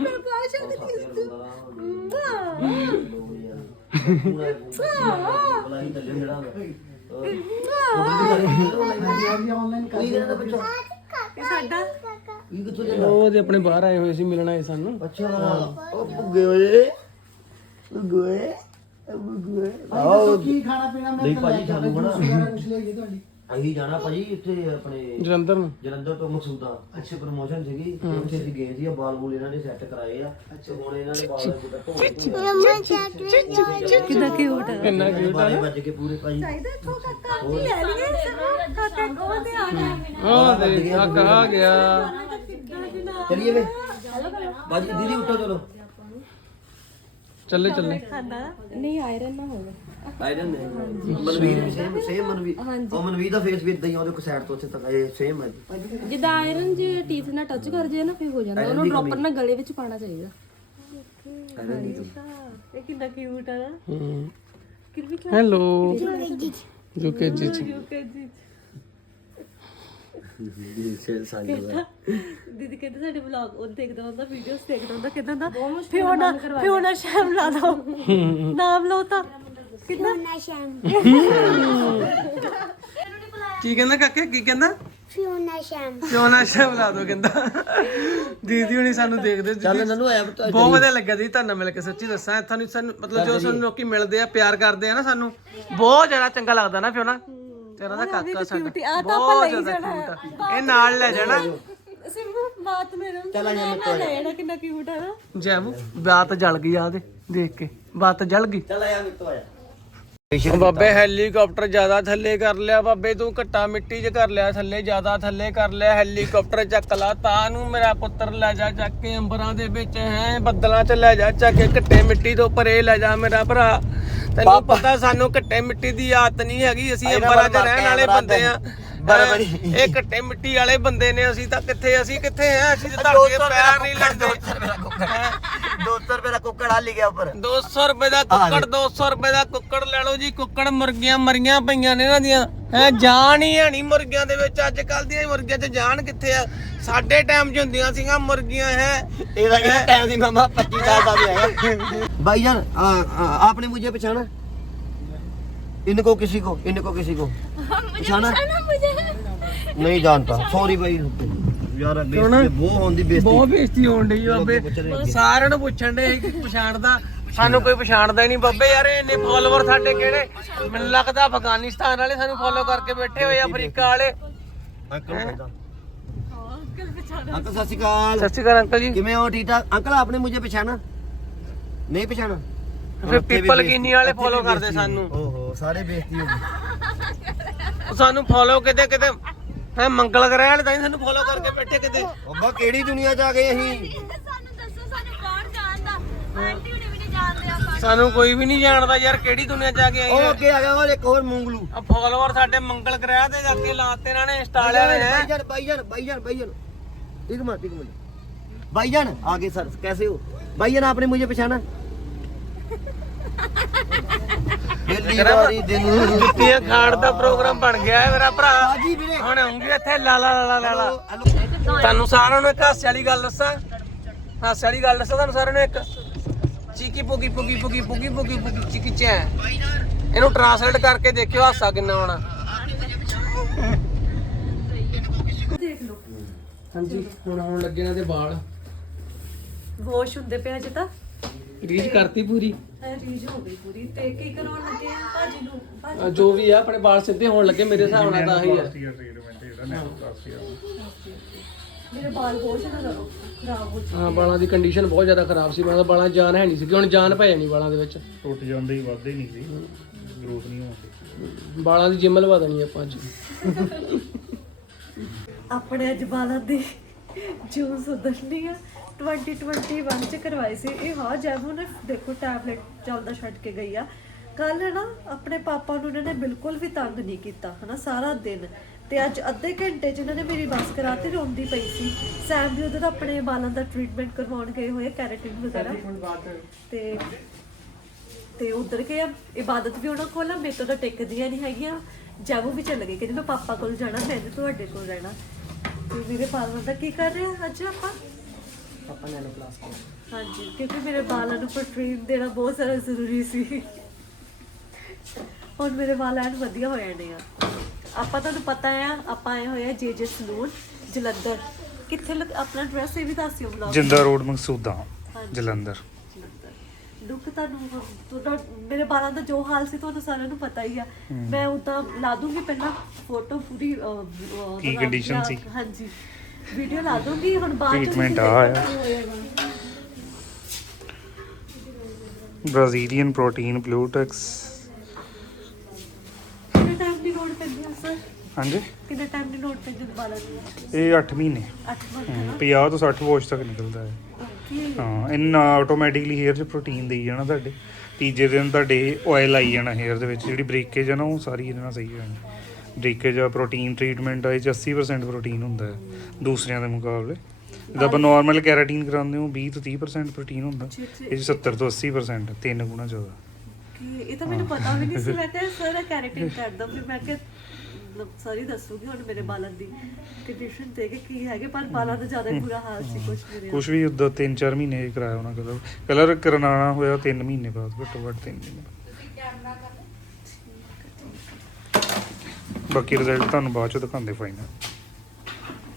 [SPEAKER 1] ਮੈਂ ਬਾਸ਼ਾ ਦੇ
[SPEAKER 3] ਬਲਾਈ ਥੱਲੇ ਜਿਹੜਾ
[SPEAKER 5] ਆਨਲਾਈਨ ਕਰ
[SPEAKER 3] ਕੀ ਕਰਦਾ ਬੱਚਾ
[SPEAKER 1] ਇਹ ਸਾਡਾ
[SPEAKER 3] ਕੀ ਕਿੱਥੋਂ ਜਾਂਦਾ
[SPEAKER 2] ਉਹ ਤੇ ਆਪਣੇ ਬਾਹਰ ਆਏ ਹੋਏ ਸੀ ਮਿਲਣ ਆਏ ਸਾਨੂੰ।
[SPEAKER 3] ਅੱਛਾ। ਉਹ ਭੁੱਗੇ ਹੋਏ। ਭੁੱਗੇ ਭੁੱਗੇ ਆਓ
[SPEAKER 5] ਕੀ ਖਾਣਾ ਪੀਣਾ? ਮੈਂ
[SPEAKER 3] ਨਹੀਂ ਭਾਜੀ ਸਾਨੂੰ ਬਣਾ। ਅਸੀਂ ਜਾਣਾ ਭਾਜੀ ਇੱਥੇ ਆਪਣੇ
[SPEAKER 2] ਜਲੰਧਰ ਨੂੰ।
[SPEAKER 3] ਜਲੰਧਰ ਤੋਂ ਮਕਸੂਦਾਂ ਅੱਛੇ। ਪ੍ਰਮੋਸ਼ਨ ਸੀਗੀ। ਤੇ ਉੱਥੇ ਅਸੀਂ ਗਏ ਸੀ ਬਾਲ ਬੂਲ ਇਹਨਾਂ ਨੇ ਸੈੱਟ ਕਰਾਏ ਆ। ਤੇ ਹੁਣ ਇਹਨਾਂ ਨੇ ਬਾਲ ਧੋਣੇ ਧੋਣੇ
[SPEAKER 1] ਕਿੰਨਾ ਕਿਊਟ ਹੈ
[SPEAKER 2] ਕਿੰਨਾ ਕਿਊਟ
[SPEAKER 3] ਬਾਰੇ ਵੱਜ ਕੇ ਪੂਰੇ ਭਾਜੀ।
[SPEAKER 1] ਚਾਹੀਦਾ ਇੱਥੋਂ ਕਾਕਾ ਜੀ ਲੈ ਲਈਏ ਕਾਕਾ ਕੋਲ ਤੇ ਆ ਗਿਆ।
[SPEAKER 2] ਉਹ ਦੇ ਕਾਕਾ ਆ ਗਿਆ।
[SPEAKER 3] ਚਲਿਏ ਵੇ। ਬਾਜੀ ਦੀਦੀ ਉੱਠੋ ਚਲੋ।
[SPEAKER 2] ਚੱਲੇ ਚੱਲੇ।
[SPEAKER 6] ਨਹੀਂ ਆਇਰਨ ਨਾ ਹੋਵੇ।
[SPEAKER 3] ਆਇਰਨ ਨੇ ਮਨਵੀਰ ਵੀ ਸੇਮ ਸੇਮ ਮਨਵੀਰ ਉਹ ਮਨਵੀਰ ਦਾ ਫੇਸ ਵੀ ਇਦਾਂ ਹੀ ਆ, ਉਹਦੇ ਕੋ ਸਾਈਡ ਤੋਂ ਉੱਥੇ ਤੱਕ ਇਹ ਸੇਮ ਹੈ
[SPEAKER 6] ਜਿੱਦਾਂ ਆਇਰਨ ਜੇ ਟੀਥ ਨਾਲ ਟੱਚ ਕਰ ਜੇ ਨਾ ਫਿਰ ਹੋ ਜਾਂਦਾ। ਉਹਨੂੰ ਪ੍ਰੋਪਰ ਨਾ ਗਲੇ ਵਿੱਚ ਪਾਣਾ ਚਾਹੀਦਾ।
[SPEAKER 3] ਆਇਰਨ ਦੀ
[SPEAKER 1] ਇਹ ਕਿੰਨਾ ਕਿਊਟ ਹੈ ਨਾ
[SPEAKER 2] ਹੂੰ।
[SPEAKER 1] ਕਿੰਨੀ
[SPEAKER 2] ਹੈਲੋ ਜੋ। ਕਿ ਜੀ। ਜੀ
[SPEAKER 1] ਕਿਊਟ ਜੀ। ਦੀਦੀ ਕਹਿੰਦੇ ਸਾਡੇ ਵਲੌਗ ਉਹ ਦੇਖਦਾ ਹੁੰਦਾ ਵੀਡੀਓਜ਼ ਦੇਖਦਾ ਹੁੰਦਾ ਕਹਿੰਦਾ ਹੁੰਦਾ ਫਿਓਨਾ ਫਿਓਨਾ ਸ਼ੈਮ ਲਾ ਦੋ। ਨਾਮ ਲਓ ਤਾਂ। ਕਿੰਨਾ
[SPEAKER 4] ਨਾ ਸ਼ਾਮ
[SPEAKER 2] ਕੀ ਕਹਿੰਦਾ ਕਾਕੇ? ਕੀ ਕਹਿੰਦਾ?
[SPEAKER 4] ਫਿਉਨਾ ਸ਼ਾਮ
[SPEAKER 2] ਕਿਉਂ ਨਾ ਸ਼ਾ ਬੁਲਾ ਦੋ ਕਹਿੰਦਾ। ਦੀਦੀ ਹੁਣੀ ਸਾਨੂੰ ਦੇਖਦੇ ਸੀ।
[SPEAKER 3] ਚੱਲ ਨਨੂ ਆਇਆ ਬਤਾ
[SPEAKER 2] ਬਹੁਤ ਵਧੀਆ ਲੱਗਾ ਜੀ ਤੁਹਾਨੂੰ ਮਿਲ ਕੇ ਸੱਚੀ ਦੱਸਾਂ। ਤੁਹਾਨੂੰ ਸਾਨੂੰ ਮਤਲਬ ਜੋ ਸਾਨੂੰ ਲੋਕੀ ਮਿਲਦੇ ਆ ਪਿਆਰ ਕਰਦੇ ਆ ਨਾ ਸਾਨੂੰ ਬਹੁਤ ਜ਼ਿਆਦਾ ਚੰਗਾ ਲੱਗਦਾ ਨਾ ਫਿਉਣਾ ਤੇਰਾ ਦਾ ਕਾਕਾ ਸਾਡਾ ਬਹੁਤ ਜ਼ਿਆਦਾ cute ਆ। ਇਹ ਨਾਲ ਲੈ ਜਾਣਾ।
[SPEAKER 1] ਸਿੰਮੂ ਬਾਤ ਮੇਰੇ
[SPEAKER 3] ਚੱਲ ਆ ਜਾ ਮੈਂ
[SPEAKER 1] ਲੈਣਾ ਕਿੰਨਾ ਕਿਊਟ ਹੈ ਨਾ।
[SPEAKER 2] ਜੈਮੂ ਬਾਤ ਜਲ ਗਈ ਆ ਦੇ ਦੇਖ ਕੇ। ਬਾਤ ਜਲ ਗਈ।
[SPEAKER 3] ਚੱਲ ਆਇਆ ਮੇਰੇ ਤੋਂ ਆਇਆ
[SPEAKER 2] ਬਾਬੇ ਹੈਲੀਕਾਪਟਰ ਜ਼ਿਆਦਾ ਥੱਲੇ ਕਰ ਲਿਆ ਬਾਬੇ ਤੂੰ ਘੱਟਾ ਮਿੱਟੀ 'ਚ ਕਰ ਲਿਆ ਥੱਲੇ ਜ਼ਿਆਦਾ ਥੱਲੇ ਕਰ ਲਿਆ ਹੈਲੀਕਾਪਟਰ ਚੱਕ ਲਾ ਤਾਂ ਨੂੰ ਮੇਰਾ ਪੁੱਤਰ ਲੈ ਜਾ ਚੱਕ ਕੇ ਅੰਬਰਾਂ ਦੇ ਵਿੱਚ ਹੈ ਬੱਦਲਾਂ 'ਚ ਲੈ ਜਾ ਚੱਕ ਕੇ ਘੱਟੇ ਮਿੱਟੀ ਤੋਂ ਪਰੇ ਲੈ ਜਾ ਮੇਰਾ ਭਰਾ। ਤੈਨੂੰ ਪਤਾ ਸਾਨੂੰ ਘੱਟੇ ਮਿੱਟੀ ਦੀ ਆਦਤ ਨਹੀਂ ਹੈਗੀ ਅਸੀਂ ਅੰਬਰਾਂ 'ਚ ਰਹਿਣ ਵਾਲੇ ਬੰਦੇ ਆ ਇਹ ਘੱਟੇ ਮਿੱਟੀ ਵਾਲੇ ਬੰਦੇ ਨੇ ਅਸੀਂ ਤਾਂ ਕਿੱਥੇ ਅਸੀਂ ਕਿੱਥੇ ਆ ਅਸੀਂ ਤਾਂ ਧਰਤੀ ਤੇ ਪੈਰ ਨਹੀਂ ਲੱਗਦੇ ਹੈਂ?
[SPEAKER 3] 200 ਰੁਪਏ ਦਾ ਕੁੱਕੜ ਆ ਲਿਖਿਆ ਉੱਪਰ
[SPEAKER 2] 200 ਰੁਪਏ ਦਾ ਕੁੱਕੜ 200 ਰੁਪਏ ਦਾ ਕੁੱਕੜ ਲੈ ਲਓ ਜੀ ਕੁੱਕੜ ਮੁਰਗੀਆਂ ਮਰੀਆਂ ਪਈਆਂ ਨੇ ਇਹਨਾਂ ਦੀਆਂ ਹੈ ਜਾਨ ਹੀ ਹੈ ਨਹੀਂ ਮੁਰਗੀਆਂ ਦੇ ਵਿੱਚ ਅੱਜ ਕੱਲ ਦੀਆਂ ਮੁਰਗੀਆਂ 'ਚ ਜਾਨ ਕਿੱਥੇ ਆ ਸਾਡੇ ਟਾਈਮ 'ਚ ਹੁੰਦੀਆਂ ਸੀਗੀਆਂ ਮੁਰਗੀਆਂ ਹੈ
[SPEAKER 3] ਇਹਦਾ ਕਿਹੜਾ ਟਾਈਮ ਸੀ ਮਾਮਾ 25 ਸਾਲ ਦਾ ਵੀ ਹੈਗਾ भाईजान आ, आ, आपने मुझे पहचाना इनको किसी को इनको किसी को पहचाना नहीं जानता सॉरी भाई यार बेइज्जती वो होंदी बेइज्जती
[SPEAKER 2] ਬਹੁਤ ਬੇਇੱਜ਼ਤੀ ਹੋਣ ਡਈ ਬਾਬੇ ਸਾਰਿਆਂ ਨੂੰ ਪੁੱਛਣ ਦੇ ਕਿ ਪਛਾਣਦਾ ਸਾਨੂੰ ਕੋਈ ਪਛਾਣਦਾ ਹੀ ਨਹੀਂ ਬਾਬੇ ਯਾਰ ਇੰਨੇ ਫਾਲੋਅਰ ਸਾਡੇ ਕਿਹੜੇ ਮੈਨੂੰ ਲੱਗਦਾ ਅਫਗਾਨਿਸਤਾਨ ਵਾਲੇ ਸਾਨੂੰ ਫੋਲੋ ਕਰਕੇ ਬੈਠੇ ਹੋਏ ਆ ਅਫਰੀਕਾ ਵਾਲੇ
[SPEAKER 3] अंकल पहचाना अंकल सत श्री अकाल
[SPEAKER 2] ਸਤਿ ਸ਼੍ਰੀ ਅਕਾਲ ਅੰਕਲ ਜੀ
[SPEAKER 3] किमें हो ठीक ठाक अंकल आपने मुझे पहचाना नहीं पहचाना
[SPEAKER 2] ਫਿਰ ਪੀਪਲ ਗਿਨੀ ਵਾਲੇ ਫੋਲੋ ਕਰਦੇ ਸਾਨੂੰ
[SPEAKER 3] ओहो सारे बेइज्जती हो गई
[SPEAKER 2] ਉਹ ਸਾਨੂੰ ਫੋਲੋ ਕਿਤੇ ਕਿਤੇ ਹੈ ਮੰਗਲ ਗ੍ਰਹਿ ਵਾਲੇ ਤਾਂ ਨੀ ਸਾਨੂੰ ਫੋਲੋ ਕਰਕੇ ਬੈਠੇ ਕਿਤੇ
[SPEAKER 3] ਅੱਬਾ ਕਿਹੜੀ ਦੁਨੀਆ ਚ ਆ ਗਏ ਅਸੀਂ
[SPEAKER 6] ਸਾਨੂੰ ਦੱਸੋ ਸਾਨੂੰ ਕੌਣ ਜਾਣਦਾ ਆਂਟੀ ਹੁਣੇ ਵੀ ਨਹੀਂ ਜਾਣਦੇ ਆਪਾਂ
[SPEAKER 2] ਸਾਨੂੰ ਕੋਈ ਵੀ ਨਹੀਂ ਜਾਣਦਾ ਯਾਰ ਕਿਹੜੀ ਦੁਨੀਆ ਚ ਆ ਕੇ ਆਏ
[SPEAKER 3] ਉਹ ਅੱਗੇ ਆ ਗਿਆ ਉਹ ਇੱਕ ਹੋਰ ਮੂੰਗਲੂ
[SPEAKER 2] ਆ ਫੋਲੋਅਰ ਸਾਡੇ ਮੰਗਲ ਗ੍ਰਹਿ ਤੇ ਜਾ ਕੇ ਲਾਤੇ ਇਹਨਾਂ ਨੇ ਇੰਸਟਾ ਵਾਲਿਆਂ ਨੇ ਹੈਂ।
[SPEAKER 3] भाईजान भाईजान भाईजान भाईजान एक मिनट एक मिनट भाईजान आगे सर कैसे हो भाईजान आपने मुझे पहचाना ਦਿੱਲੀ ਵਾਰੀ ਦਿਨ
[SPEAKER 2] ਜੁੱਤੀਆਂ ਖਾਣ ਦਾ ਪ੍ਰੋਗਰਾਮ ਬਣ ਗਿਆ ਹੈ ਮੇਰਾ ਭਰਾ। ਹੁਣ ਆਉਂਗੀ ਇੱਥੇ ਲਾਲਾ ਲਾਲਾ
[SPEAKER 3] ਲਾਲਾ
[SPEAKER 2] ਤੁਹਾਨੂੰ ਸਾਰਿਆਂ ਨੂੰ ਇੱਕ ਹਾਸੇ ਵਾਲੀ ਗੱਲ ਦੱਸਾਂ। ਹਾਸੇ ਵਾਲੀ ਗੱਲ ਦੱਸਾਂ ਤੁਹਾਨੂੰ ਸਾਰਿਆਂ ਨੂੰ ਇੱਕ। Cheeky ਪੁਗੀ ਪੁਗੀ ਪੁਗੀ ਪੁਗੀ ਪੁਗੀ ਪੁਗੀ cheeky ਚੈ। ਇਹਨੂੰ ਟ੍ਰਾਂਸਲੇਟ ਕਰਕੇ ਦੇਖਿਓ ਹਾਸਾ ਕਿੰਨਾ ਆਉਣਾ।
[SPEAKER 1] ਦੇਖ ਲਓ
[SPEAKER 2] ਹਾਂਜੀ ਹੁਣ ਆਉਣ ਲੱਗੇ ਨਾ ਤੇ ਵਾਲ।
[SPEAKER 1] ਵਾਸ਼ ਹੁੰਦੇ ਪਿਆ ਅਜੇ ਤਾਂ।
[SPEAKER 2] ਰੀਚ ਕਰਤੀ ਪੂਰੀ।
[SPEAKER 1] ਰੀਜ ਹੋ ਗਈ ਪੂਰੀ। ਤੇ ਕੀ ਕਰਾਉਣ ਲੱਗੇ ਆ? ਭਾਜੀ ਨੂੰ ਭਾਜੀ
[SPEAKER 2] ਅਹ ਜੋ ਵੀ ਆ ਆਪਣੇ ਵਾਲ ਸਿੱਧੇ ਹੋਣ ਲੱਗੇ ਮੇਰੇ ਹਿਸਾਬ ਨਾਲ ਤਾਂ ਆਹੀ ਆ।
[SPEAKER 1] ਮੇਰੇ ਬਾਲ ਬਹੁਤ ਜ਼ਿਆਦਾ ਖਰਾਬ ਹੋ
[SPEAKER 2] ਹਾਂ ਵਾਲਾਂ ਦੀ ਕੰਡੀਸ਼ਨ ਬਹੁਤ ਜ਼ਿਆਦਾ ਖਰਾਬ ਸੀ ਮੈਂ ਤਾਂ ਵਾਲਾਂ 'ਚ ਜਾਨ ਹੈ ਨਹੀਂ ਸੀ ਹੁਣ ਜਾਨ ਪੈ ਜਾਣੀ ਵਾਲਾਂ ਦੇ ਵਿੱਚ।
[SPEAKER 7] ਟੁੱਟ ਜਾਂਦੇ ਹੀ ਵੱਧਦੇ ਨਹੀਂ ਸੀ। ਗਰੋਥ ਨਹੀਂ ਹੁੰਦੀ
[SPEAKER 2] ਵਾਲਾਂ ਦੀ ਜਿੰਮ ਲਵਾ ਦੇਣੀ ਆਪਾਂ ਅੱਜ।
[SPEAKER 1] ਆਪਣੇ ਅੱਜ ਬਾਲਾਂ ਦੀ ਜੂਨ ਸੁਧਰਨੀ ਆ 2021 ਚ ਕਰਵਾਈ ਸੀ। ਇਹ ਹਾਂ ਜੈਮੂ ਨੇ ਦੇਖੋ ਟੈਬਲੇਟ ਚੱਲਦਾ ਛੱਡ ਕੇ ਗਈ ਆ। ਕੱਲ ਨਾ ਆਪਣੇ ਪਾਪਾ ਨੂੰ ਇਹਨਾਂ ਨੇ ਬਿਲਕੁਲ ਵੀ ਤੰਗ ਨਹੀਂ ਕੀਤਾ ਹਨਾ ਸਾਰਾ ਦਿਨ। ਤੇ ਅੱਜ ਅੱਧੇ ਘੰਟੇ ਚ ਇਹਨਾਂ ਨੇ ਮੇਰੀ ਬੱਸ ਕਰਾਤੀ ਰੋਂਦੀ ਪਈ ਸੀ। ਸੈਮ ਵੀ ਉਧਰ ਆਪਣੇ ਬਾਲਾਂ ਦਾ ਟ੍ਰੀਟਮੈਂਟ ਕਰਵਾਉਣ ਗਏ ਹੋਏ ਕੈਰਾਟਿਨ ਵਗੈਰਾ। ਤੇ ਤੇ ਉਧਰ ਕੇ ਇਬਾਦਤ ਵੀ ਉਹਨਾਂ ਕੋਲ ਆ ਮੇਰੇ ਤੋਂ ਤਾਂ ਟਿਕਦੀਆਂ ਨਹੀਂ ਹੈਗੀਆਂ। ਜਾਵੂ ਵੀ ਚੱਲ ਗਈ ਕਹਿੰਦੀ ਮੈਂ ਪਾਪਾ ਕੋਲ ਜਾਣਾ ਮੈਂ ਤੁਹਾਡੇ ਕੋਲ ਰਹਿਣਾ। ਤੇ ਮੇਰੇ ਫਾਦਰ ਦਾ ਕੀ ਕਰ ਰਹੇ ਅੱਜ ਆਪਾਂ?
[SPEAKER 5] ਆਪਾਂ ਨੈਨੋ ਪਲਾਸ ਕੋਲ
[SPEAKER 1] ਹਾਂਜੀ ਕਿਉਂਕਿ ਮੇਰੇ ਵਾਲਾਂ ਨੂੰ ਪ੍ਰੋਟੀਨ ਦੇਣਾ ਬਹੁਤ ਜ਼ਿਆਦਾ ਜ਼ਰੂਰੀ ਸੀ। ਹੁਣ ਮੇਰੇ ਵਾਲ ਐਨ ਵਧੀਆ ਹੋ ਜਾਣੇ ਆ। ਆਪਾਂ ਤੁਹਾਨੂੰ ਪਤਾ ਆ ਆਪਾਂ ਆਏ ਹੋਏ ਆ ਜੇ ਜੇ ਸਲੂਨ ਜਲੰਧਰ। ਕਿੱਥੇ ਲੋਕ- ਆਪਣਾ ਐਡਰੈਸ ਇਹ ਵੀ ਦੱਸਿਓ ਬਲੌਗ
[SPEAKER 7] ਜਿੰਦਾ ਰੋਡ ਮਕਸੂਦਾ ਜਲੰਧਰ।
[SPEAKER 1] ਦੁੱਖ ਤੁਹਾਨੂੰ ਤੁਹਾਡਾ ਮੇਰੇ ਵਾਲਾਂ ਦਾ ਜੋ ਹਾਲ ਸੀ ਤੁਹਾਨੂੰ ਸਾਰਿਆਂ ਨੂੰ ਪਤਾ ਹੀ ਆ। ਮੈਂ ਉਦਾਂ ਲਾ ਦੂੰਗੀ ਪਹਿਲਾਂ ਫੋਟੋ ਪੂਰੀ ਅਹ, ਅਹ,
[SPEAKER 7] ਕੀ
[SPEAKER 1] ਬਣਾ-
[SPEAKER 7] condition ਸੀ?
[SPEAKER 1] ਹਾਂਜੀ। ਵੀਡੀਓ ਲਾ ਦੂੰਗੀ ਹੁਣ ਬਾਅਦ ਚ
[SPEAKER 7] ਟ੍ਰੀਟਮੈਂਟ ਆ ਆ।
[SPEAKER 1] ਦੇਖਣਾ।
[SPEAKER 7] ਬ੍ਰਾਜ਼ੀਲੀਅਨ ਪ੍ਰੋਟੀਨ ਬਲੂਟੈਕਸ
[SPEAKER 1] ਕਿੰਨੇ ਟਾਈਮ ਦੀ ਲੋੜ ਪੈਂਦੀ ਆ ਸਰ
[SPEAKER 7] ਹਾਂਜੀ?
[SPEAKER 1] ਕਿੰਨੇ ਟਾਈਮ ਦੀ ਲੋੜ ਪੈਂਦੀ ਹੈ ਨੂੰ
[SPEAKER 7] ਇਹ 8 ਮਹੀਨੇ।
[SPEAKER 1] 8 ਮੰਥ
[SPEAKER 7] ਹਮ, 50 ਤੋਂ 60 ਵਾਸ਼ ਤੱਕ ਨਿਕਲਦਾ ਹੈ। ਹਾਂ ਇਹਨਾਂ ਆਟੋਮੈਟਿਕਲੀ ਹੇਅਰ 'ਚ ਪ੍ਰੋਟੀਨ ਦੇਈ ਜਾਣਾ ਤੁਹਾਡੇ। ਤੀਜੇ ਦਿਨ ਤੁਹਾਡੇ ਆਇਲ ਆਈ ਜਾਣਾ ਹੇਅਰ ਦੇ ਵਿੱਚ ਜਿਹੜੀ ਬ੍ਰੇਕੇਜ ਆ ਨਾ ਉਹ ਸਾਰੀ ਇਹਦੇ ਨਾਲ ਸਹੀ ਹੋ ਜਾਣੀ। ਬ੍ਰੇਕੇਜ ਆ ਪ੍ਰੋਟੀਨ ਟ੍ਰੀਟਮੈਂਟ ਆ ਇਹ 'ਚ 80% ਪ੍ਰੋਟੀਨ ਹੁੰਦਾ ਹੈ ਦੂਸਰਿਆਂ ਦੇ ਮੁਕਾਬਲੇ। ਜਿੱਦਾਂ ਆਪਾਂ ਨਾਰਮਲ ਕੈਰਾਟੀਨ ਕਰਾਉਂਦੇ ਹਾਂ 20 ਤੋਂ 30% ਪ੍ਰੋਟੀਨ ਹੁੰਦਾ ਇਹ 'ਚ 70 ਤੋਂ 80% ਤਿੰਨ ਗੁਣਾ ਜ਼ਿਆਦਾ।
[SPEAKER 1] ਕਿ ਇਹ ਤਾਂ ਮੈਨੂੰ ਪਤਾ ਵੀ ਨਹੀਂ ਸੀ ਮੈਂ ਕਿਹਾ ਸਰ ਕੈਰੇਟਿਨ ਕਰਦਾ ਫਿਰ ਮੈਂ ਕਿਹਾ ਮਤਲਬ ਸਾਰੀ ਦੱਸੂਗੀ ਹੁਣ ਮੇਰੇ ਬਾਲਾਂ ਦੀ ਕੰਡੀਸ਼ਨ ਤੇ ਕਿ ਕੀ ਹੈਗੇ ਪਰ ਬਾਲਾਂ ਦਾ ਜ਼ਿਆਦਾ ਬੁਰਾ ਹਾਲ ਸੀ ਕੁਝ ਮੇਰੇ
[SPEAKER 7] ਕੁਝ ਵੀ ਉਦੋਂ 3-4 ਮਹੀਨੇ ਕਰਾਇਆ ਉਹਨਾਂ ਕਲਰ ਕਲਰ ਕਰਨਾਣਾ ਹੋਇਆ 3 ਮਹੀਨੇ ਬਾਅਦ ਘੱਟੋ ਘੱਟ 3 ਮਹੀਨੇ ਬਾਕੀ ਰਿਜ਼ਲਟ ਤੁਹਾਨੂੰ ਬਾਅਦ ਚ ਦਿਖਾਉਂਦੇ ਫਾਈਨਲ